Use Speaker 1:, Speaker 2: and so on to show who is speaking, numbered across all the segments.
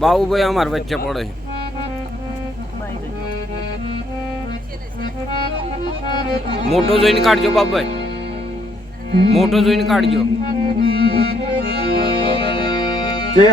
Speaker 1: બાબુભાઈ અમાર વચ્ચે પડે મોટો જોઈને કાઢજો બાબાઈ મોટો જોઈને કાઢજો.
Speaker 2: કે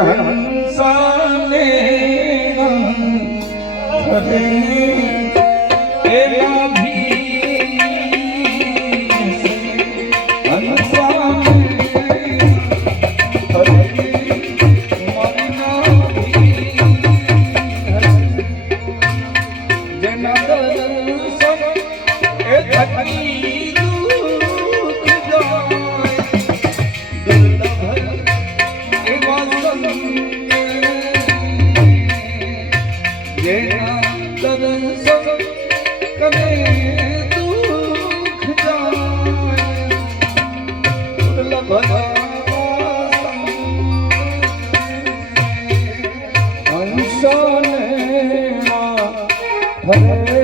Speaker 2: શોને હરે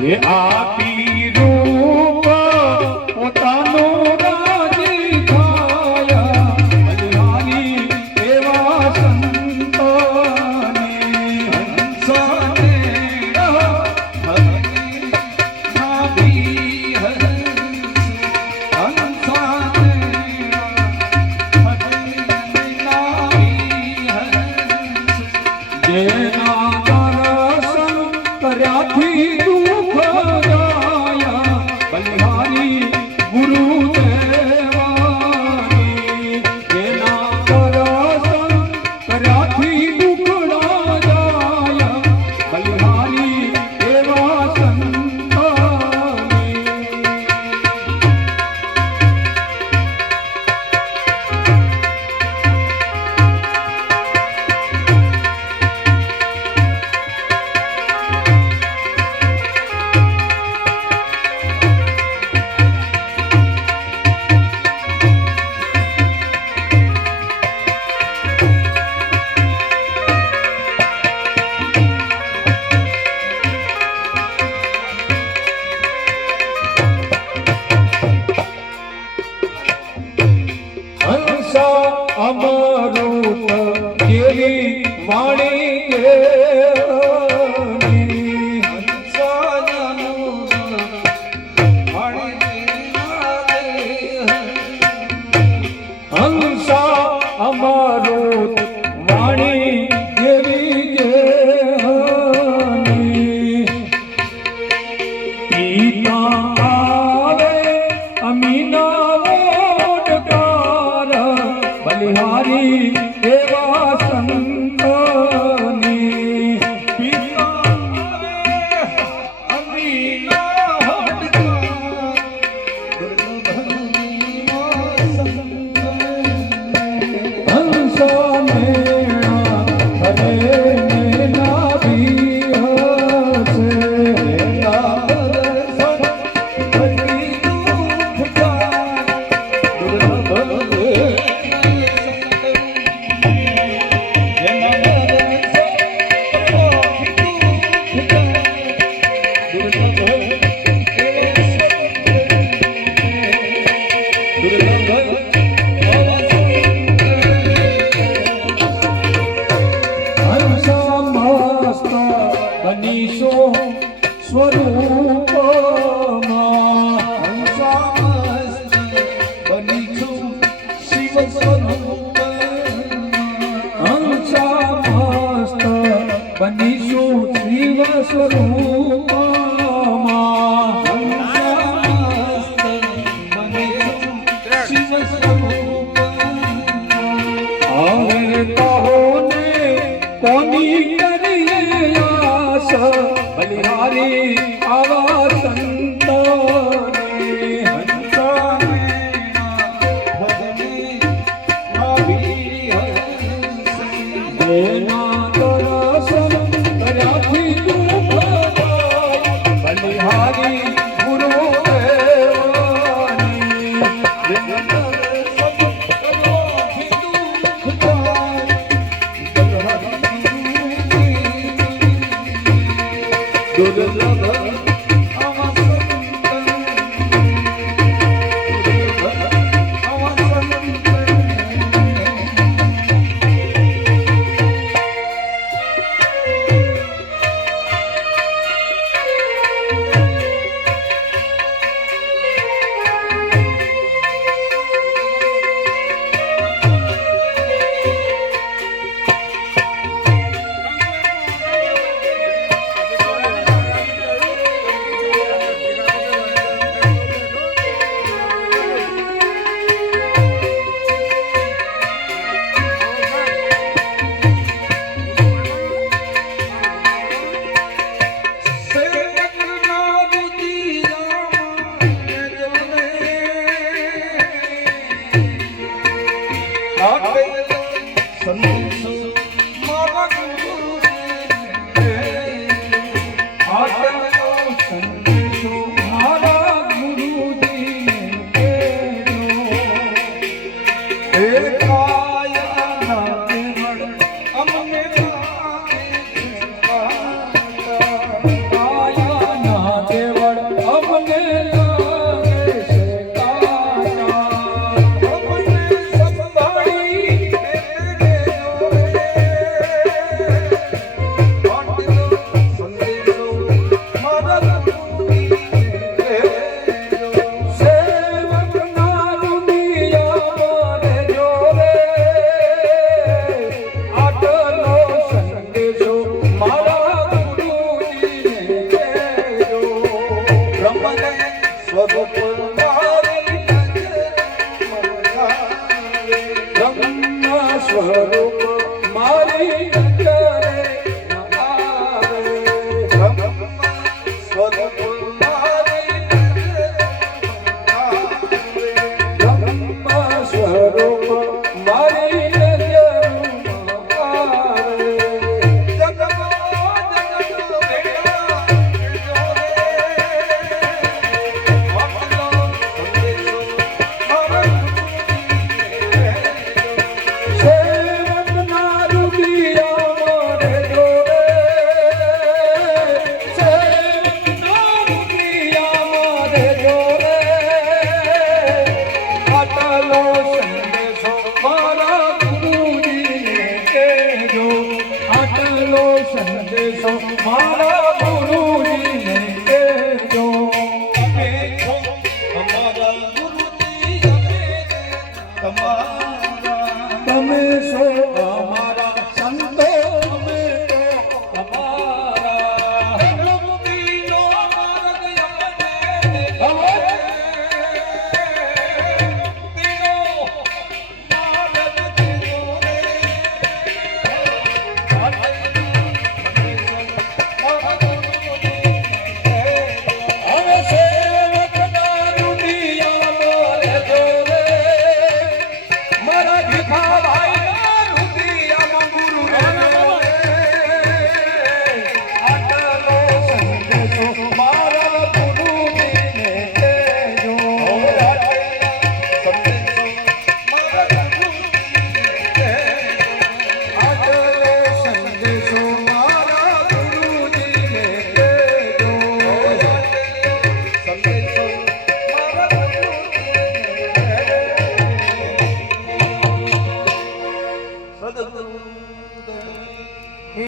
Speaker 2: ये आप મનીષો શિવ
Speaker 3: સ્વરૂપ
Speaker 2: Good luck. I'm not on. વાલો સંદેશો મારા ગુરુજીને કહેજો. આટલો સંદેશો મારા